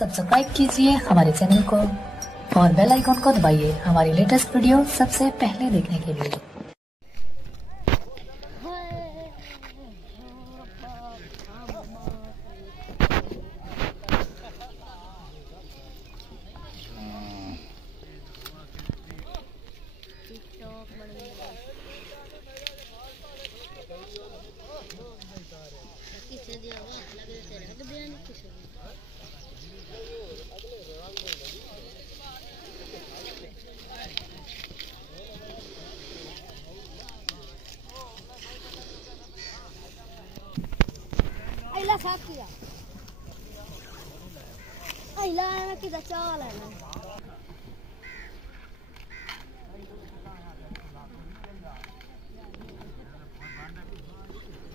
Subscribe कीजिए हमारे channel को और बेल आइकॉन को दबाइए हमारी लेटेस्ट वीडियो सबसे पहले देखने के लिए। आइला साथ किया आइला ना कि चावल है ना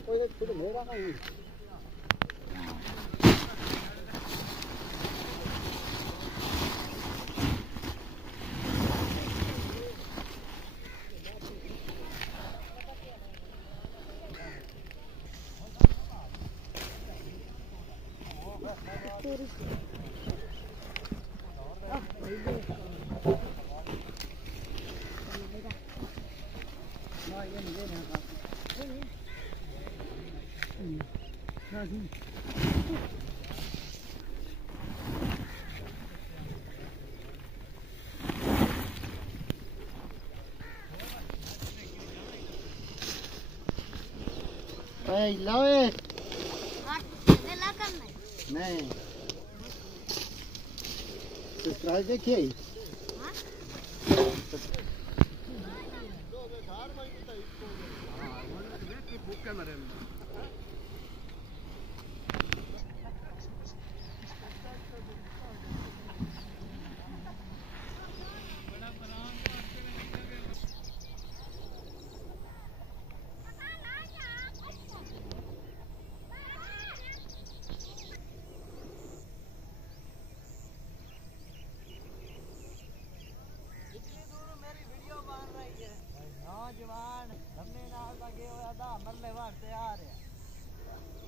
ओए थोड़ा मेरा नहीं लाओ नहीं सब्सक्राइब देखिए नौजवान हमने नाल लगे हुआ था मरने वास्ते आ रहे हैं।